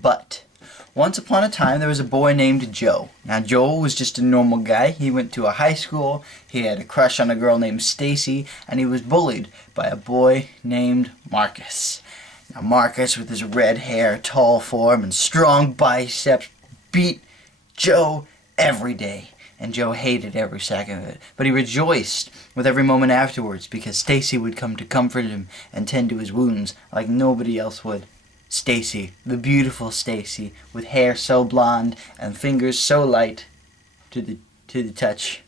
But once upon a time there was a boy named Joe. Now Joe was just a normal guy. He went to a high school, he had a crush on a girl named Stacy, and he was bullied by a boy named Marcus. Now Marcus, with his red hair, tall form, and strong biceps, beat Joe every day. And Joe hated every second of it. But he rejoiced with every moment afterwards because Stacy would come to comfort him and tend to his wounds like nobody else would. Stacy, the beautiful Stacy, with hair so blonde and fingers so light to the touch.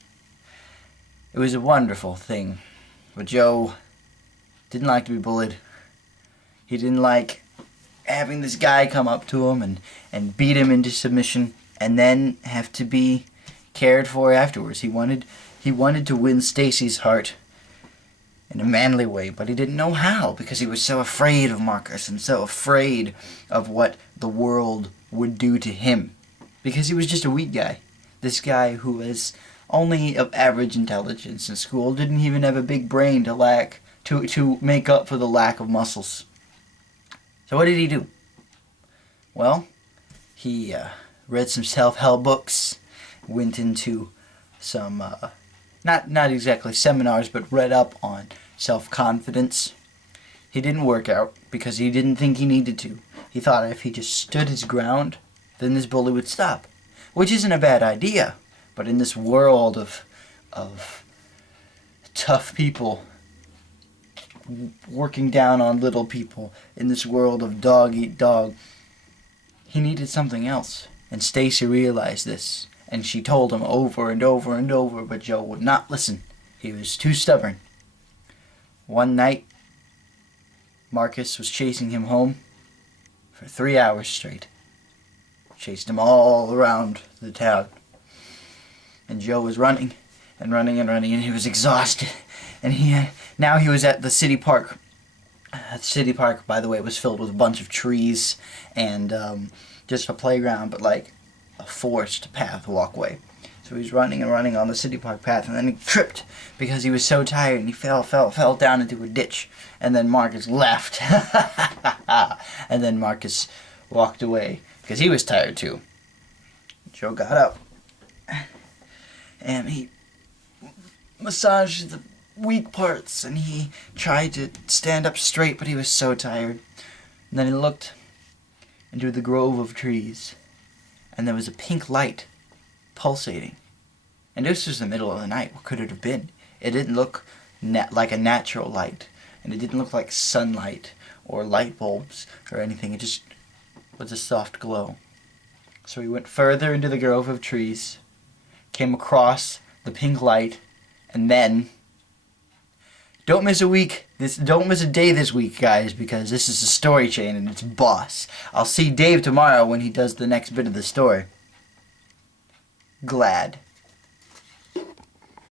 It was a wonderful thing. But Joe didn't like to be bullied. He didn't like having this guy come up to him and beat him into submission and then have to be cared for afterwards. He wanted to win Stacy's heart in a manly way, but he didn't know how because he was so afraid of Marcus and so afraid of what the world would do to him because he was just a weak guy. This guy who was only of average intelligence in school, didn't even have a big brain to make up for the lack of muscles. So what did he do? Well, he read some self-help books, went into some not exactly seminars, but read up on self-confidence. He didn't work out because he didn't think he needed to. He thought if he just stood his ground, then this bully would stop. Which isn't a bad idea, but in this world of tough people working down on little people, in this world of dog eat dog, he needed something else. And Stacy realized this. And she told him over and over and over, but Joe would not listen. He was too stubborn. One night, Marcus was chasing him home for 3 hours straight. Chased him all around the town. And Joe was running and running and running, and he was exhausted. And now he was at the city park. The city park, by the way, was filled with a bunch of trees and just a playground, but like a forced path walkway. So he's running and running on the city park path, and then he tripped because he was so tired, and he fell down into a ditch. And then Marcus left. And then Marcus walked away because he was tired too. Joe got up and he massaged the weak parts, and he tried to stand up straight, but he was so tired. And then he looked into the grove of trees, and there was a pink light pulsating. And this was the middle of the night. What could it have been? It didn't look like a natural light, and it didn't look like sunlight or light bulbs or anything. It just was a soft glow. So he went further into the grove of trees, came across the pink light, and then don't miss a day this week, guys, because this is a story chain and it's boss. I'll see Dave tomorrow when he does the next bit of the story. Glad.